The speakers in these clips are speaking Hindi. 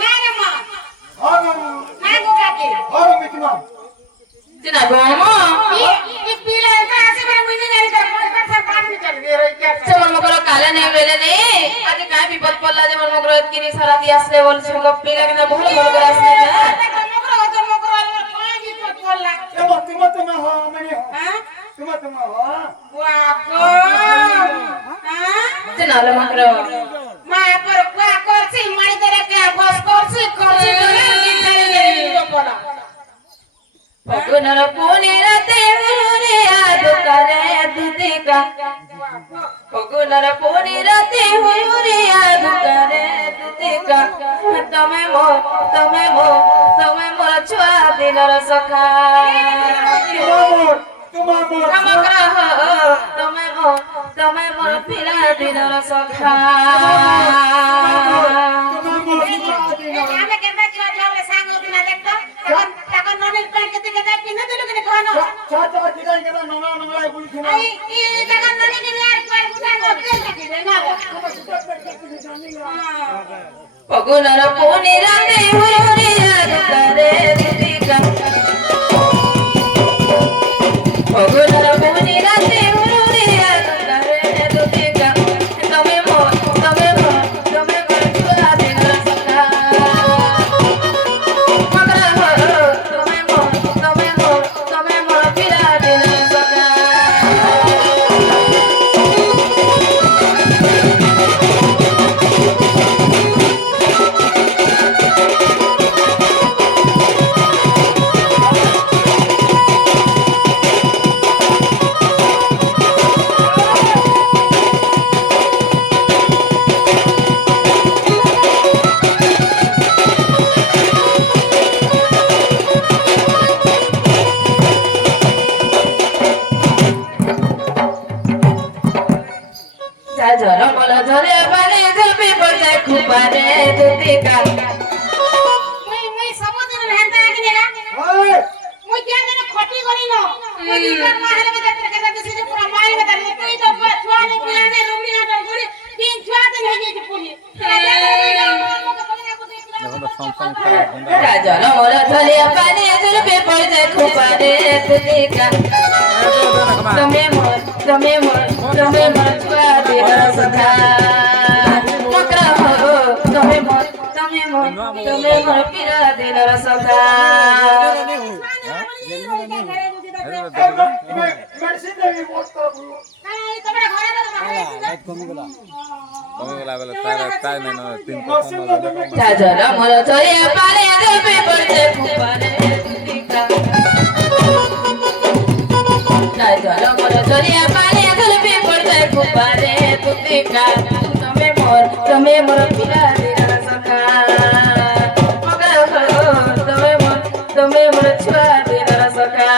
না রে মা না গো কাকে जिना गोमो ये पीले का ऐसे मेरे मुझे नहीं कर पास पास में चल गए रही क्या से मन मकरो काले ने वेले ने आदि काय विपद पडला जे मन मकरो इतकी सराती असले बोल सुग पीला के बोल बोल कर असले ना मकरो काय विपद पडला तुम हो मैंने हां तुम हो बापो हां जिना ले मकरो मा पर का करसी माई तेरे के बस करसी करे बिचारी मेरी पड़ा पगुनर पुनी रते हुरे याद करे दुतिका पगुनर पुनी रते हुरे याद करे दुतिका तमे मो छुआ दिनर सखा समग्र हो तमे मो पिला दिनर सखा आमे केनबा की जाले सांगो दिना देखतो तकन ननेल पेन के दिके पिने दिलो के खानो चाचा दिखाई के ना नंगला बोली थी आई ई तकन नने के यार कोई बुझा को तेल के देना पगुनर पुनी रते हुरे याद करे दुतिका पगुनर पुनी रते हुरे याद करे दुतिका तमे मो छुआ दिनर सखा मगर हो तमे मो पिला दिनर सखा झरमल झरे पानी झुलपी पड़े खुपारे दुतिका मुई सब दिन रहता है कि नहीं मुई क्या दिन खटी करी नो मुई कर माहले में देख के देख से पूरा माइल में देख कोई तो छुआ नहीं पिया ने रुमी ना गुड़ी तीन छुआ दिन हो गई पूरी झरमल झरे पानी झुलपी पड़े खुपारे दुतिका तमे मोर छुआ दिनर सखा मकर हो तमे मोर पिला दिनर सखा मेडिसिन देवी बहुत करू नहीं तुम्हारे घरे में लाइट कमी गला बेला तार नहीं ना 3% झरमल झरे पानी झुलपी पड़े खुपारे दुतिका झरमल झरे पानी झुलपी पड़े खुपारे दुतिका तमे मोर पिला दिनर सखा मगर हो तमे मोर छुआ दिनर सखा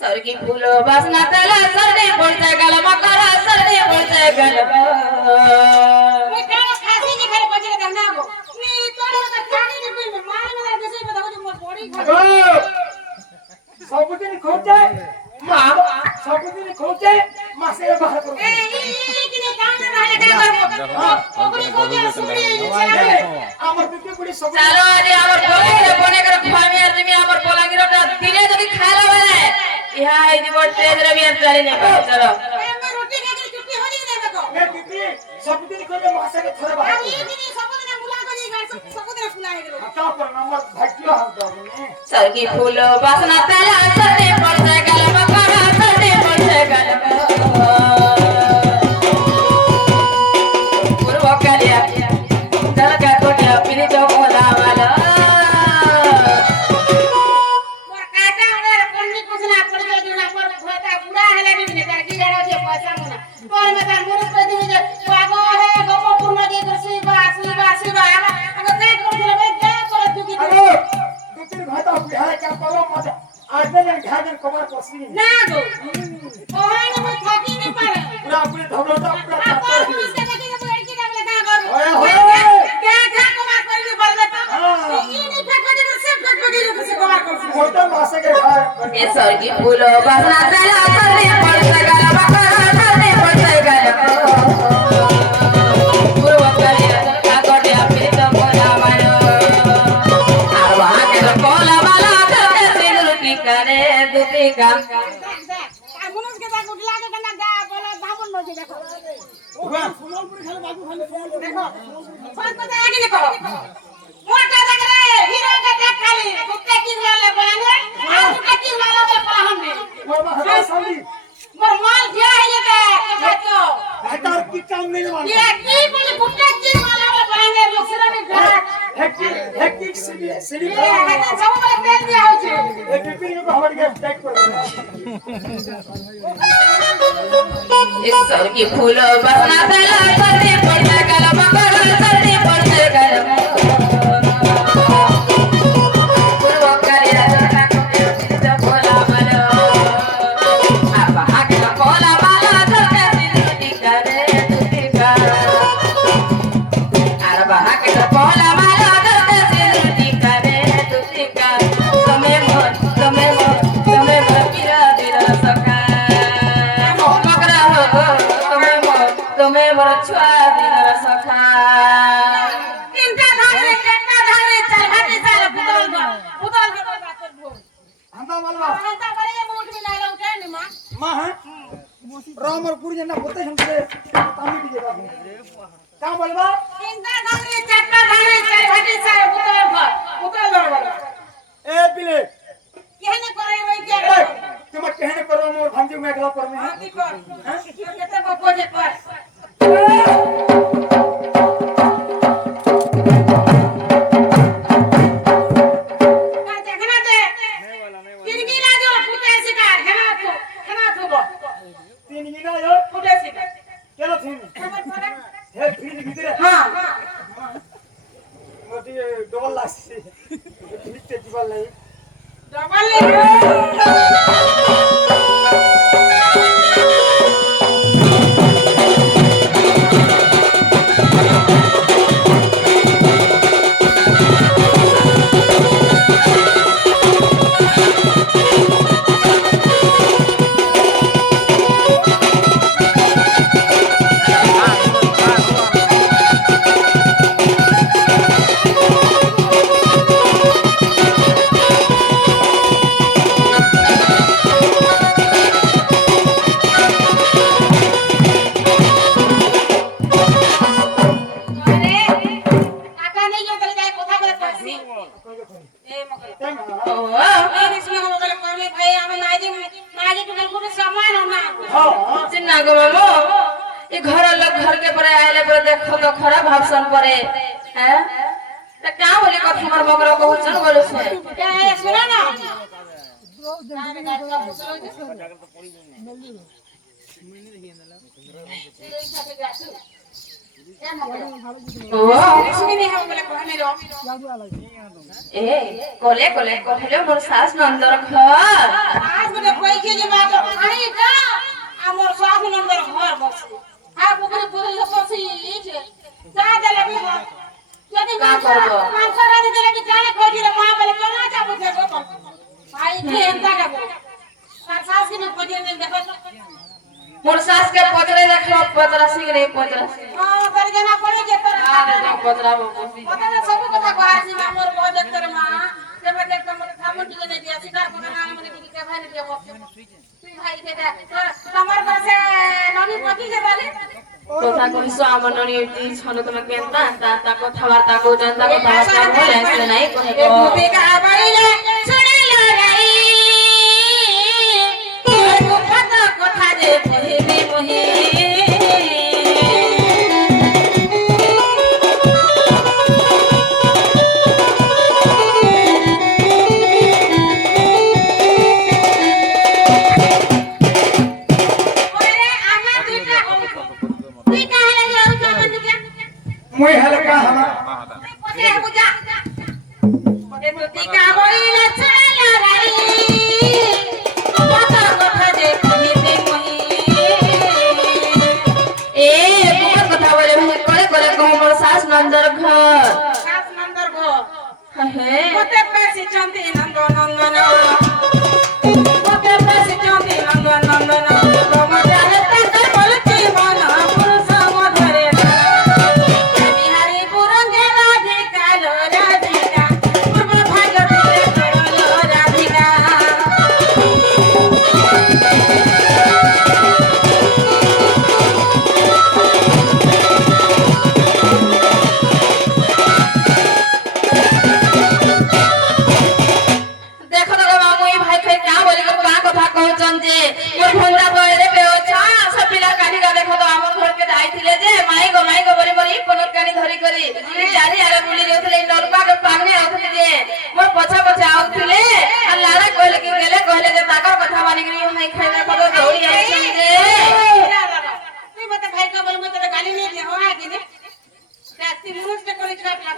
सरकी फूलो बासना तला सरदे पड़ते गल मकरा सरदे पड़ते गल मुई का खासी नहीं खाली बजरे धंधा को नहीं तोरे तो खानी नहीं पी मार में देसे बताओ जो मोर बॉडी खा सबदिन खोजे सबदिन खोजे मासे बाहर करो ए कि नहीं काम ना रहले क्या करबो ओकरी को के सुनी আমার দিকে পুরি সব चलो आज हमर बोले बने कर खामी आज मी हमर बोलांगी रोटा दिने जदी खाला वाला यहां आई दी बोल तेज रवि चले ने चलो मैं रोटी खा के छुट्टी हो जाए ना को मैं दीदी सबदिन खोजे मासे के थोड़े बाहर अब ये दिन सब दिन मुला करी गाड़ सब दिन फुला है गेलो क्या करना मत भाग्य हम दबने सरकी फूलो बासना तला सरदे पड़ते गल मकरा सरदे पड़ते गल पूर्व कलिया दल का कोटिया पिनी तो बोला वाला मोर काटा उधर कोनी कुछ ना पड़ गयो ना पर होता पूरा हले भी नहीं तार की गाड़ो जे पैसा मुना पर में আসি না গো ওহানে মই থাকি নি পারে পুরা পুরি ধবলটা পুরা আপা খাতে পুলিশকে দেখি যে লড়কি ডাবলে কা করব ওয়ে ওয়ে কে কা কমার করি বলবে তো হ্যাঁ। ইনি ফেকড়ি সে ফেকড়ি সে কমার করছে মোটা মাসে के खाए ए सरगी फूलो बसना चला चलने पड़ते गला बकरा चलने पड़ते गला पूर्व कलिया का कोटे अपने तो बोला मारो और वहां के कोला वाला करके सिंदूर की करे दुती का আর মনুষকে যা গুড লাগে কেন গা বলে ভাবন নজি দেখো সুমলপুরি খালি বাবু খালি দেখো সব কথা আগে দেখো মোটা দেখরে হিরো কে দেখ খালি কুত্তে কি বলে বলে আর কুত্তে কি বলে পাহনে वो हटा साली মোর মাল দিয়া হইলে কে খাতো हटा की काम नहीं मार ये की বলে কুত্তে কি বলে বলে লোকসরানি ঘাট हैक्टिक सिली ये হাতে সব বলে তেল দিয়া হচ্ছে एक टिफिन को हमारे के पैक कर इस सरगी फूलो बसना चला चलने पड़ते गला बकरा चलने पड़ते गला पूर्व कलिया का कोटे अपने तो बोला मारो और वहां के कोला वाला करके सिंदूर की करे दुती का और वहां के कोला वाला करके सिंदूर की करे दुती का तुम्हें मोर पीरा दिला सका मकरा हो तुम्हें मोर छुआ दिला सका তিনটা ধারে চারটা ধারে চার হাতে চার পুতল বাত করব हंदा वाला এটা করে মুঠ মিলাইলা উঠে নি মা मां है राम और पूरी जना बोलते हम से तामी की जगह का बोलबा তিনটা ধারে চারটা ধারে চার হাতে চার পুতল ধরব ए पिले কেনে করে ওই কে ए तुम कहने करो मोर भांजी में अगला पर में है কি কর কেতে বপোজে কর তিনগি লাগো ফুটে শিকার হেনা থুব तीन गिना यो ফুটে শিকার चलो थी খবর পড়া है फिर भीतर हां मोटी डबल लासी नीचे जीवन लाई डबल কাকা নেই গেল তাহলে কথা বলে পাসি এই মকল ओ এই রিসমি হলো বলে কইলে ভাই আমি মাঝে তুমি কোনো সময় না हां चिन्ना गो मामो ये घर लोग घर के परे आइले पर देखो तो खराब भाषण परे हैं त का बोली कथ हमर बकरा को चल बोलो से ए सुनो ना ओ রিসমি নেই হবে বলে কইলে रो ए कोले कोले कहले मोर सास नंदर घर आज बले कोई के जे बात आई का हमर सास नंबर घर बस आ बकरे पुरे बसी इचे जा देले भी যদি का करबो মাংস রাঁধি দিলে কি জানে খোঁজি রে মা বলে কেন যাবো দেখো ভাই কে এন্তা যাবো তার শাশ কি খোঁজি দিন দেখো मोर सास के पचरे देखो पचरा सिंह नहीं पचरा হ্যাঁ করে জানা পড়ে যে তোর आ दे पचरा बकसी কথা না সব কথা কইছি মা মোর বউ দেখতে রে মা দেবে দেখতে মতে থামন দিলে নেই দিয়া শিকার করে না মানে কি কে ভাই দিয়া বসে তুই ভাই দেটা তোমার পাশে ননি পকি যে বলে तोता को हिस्सा आमननी ती छन तुम केनता ता कथा वार्ता को जनता कथा वार्ता बोले ऐसे नहीं कहे ए को भूपे का बाईले सुने लो राई को पता কথা যে কহিবি মহি ওরে আমার দুইটা তুই কাহে লাগি আর আমার দিকে मुई हल्का हमा পথে বুঝা এ তো টিকা বইলে চলে রাই কত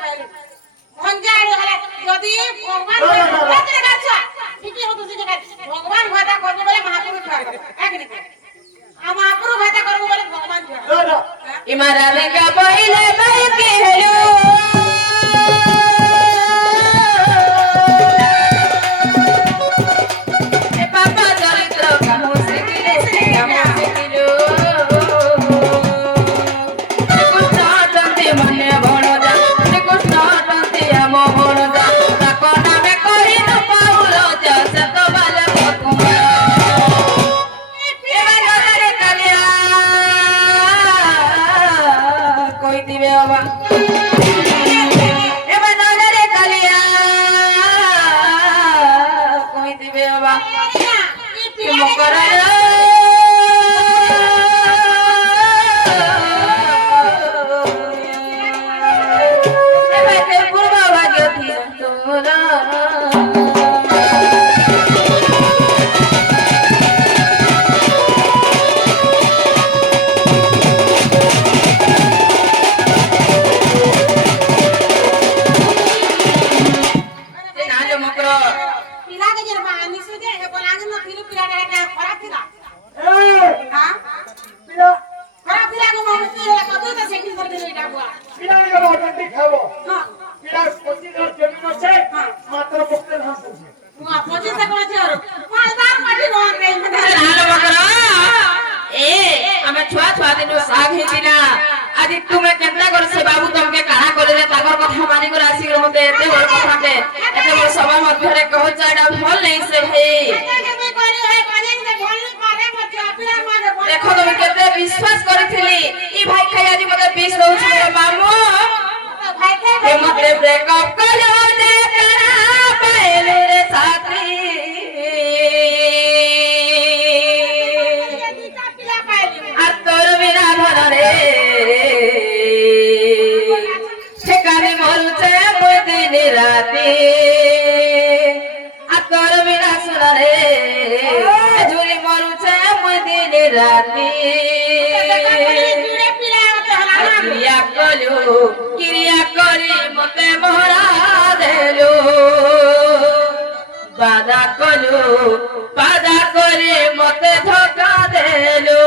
পাইলি ভঞ্জা হলে যদি ভগবান ভগবানের কাছে ঠিকই হতো যে ভগবান ভাতা করবে বলে মহাপুরুষ করবে একদিন মহাপুরুষ ভাতা করবে বলে ভগবান ইমারানে কা পहिले বাইকে হেলো এ বাবা চরিত্র কামো শিখিলে কামো শিখিলো কৃষ্ণ তন্তে মনে ভণজা কৃষ্ণ তন্তে আম ভণজা তাকো নামে করি ন পাউল যশ তো বাল কুমার এবার নজরে কালিয়া কই দিবে বাবা এবার নজরে কালিয়া কই দিবে বাবা কি মকরা এবার পূর্ব ভাগ্য থির তোরা পিলা কে যেন বানি সুদে এ বলা যে না ফিরু পিলা টা খারাপ ছিল হ্যাঁ খারাপ ছিল গো মানে কি কত তো সেটিং করে দিল এটা বুয়া হ্যাঁ মাত্র বক্তের ভাষ করছে বুয়া 25 টাকা আছে আর মালদার মাটি রন রে মানে হালো বকরা এ আমি ছুয়া ছুয়া দিন সাগ হেতিনা আজি তুমি কেনতা করছে বাবু তোমাকে কানা করিলে তাকর কথা মানি করে আসি মতে এতে বড় কথাতে এতে বড় সভা মধ্যে কহ চাইডা ভাল নাই সে ভাই কে করি হয় কাজে যে ভলি পারে মতে আপিলা মানে দেখো তুমি কেতে বিশ্বাস করিছিলি ই ভাই খাই আজি মতে বিষ দউছি রে মামু ভাই কে এ মতে ব্রেকআপ কলো দে কানা পাইলে রে সাথী দুইটা পিলা পাইলি আর তোর বিনা ধন রে সেখানে মরুছে মই দিন রাতে আর তোর বিনা শোনা রে ঝুরি মরুছে মই দিন রাতে ক্রিয়া করি মতে মরা দেলো বাধা কলু বাধা করে মতে ধোকা দেলো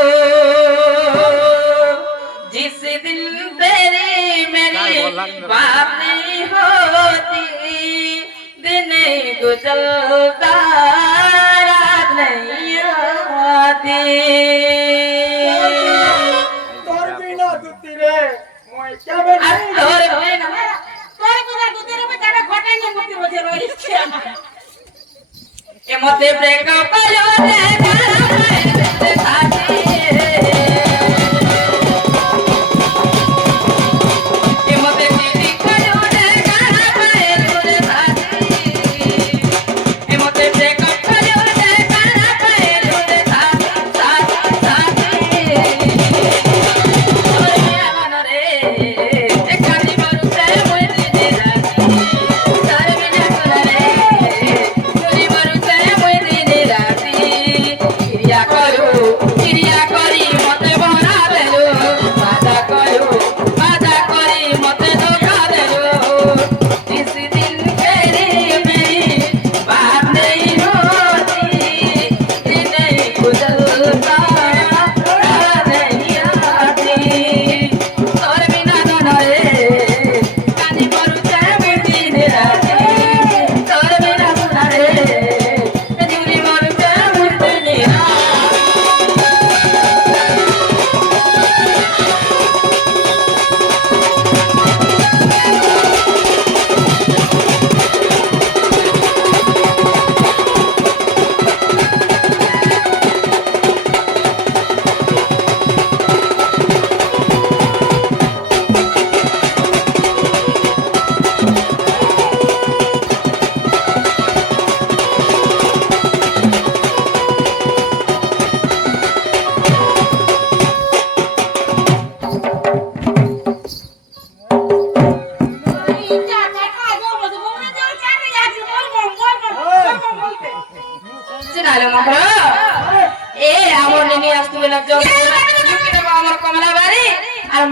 जिस दिन तेरी मेरी बात नहीं होती दिन गुजरता रात नहीं आती তোর বিনা দুতি রে মই কেবে আর তোর বিনা তোর বিনা দুধের মধ্যে যাবে ঘটাই নিয়ে মতে বসে রইছে এ মতে ব্রেকআপ করলো রে গায়ে সাথী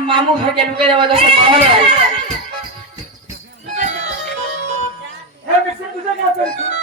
মামু ঘরকে ঢুকে দেবো যখন କରିଛୁ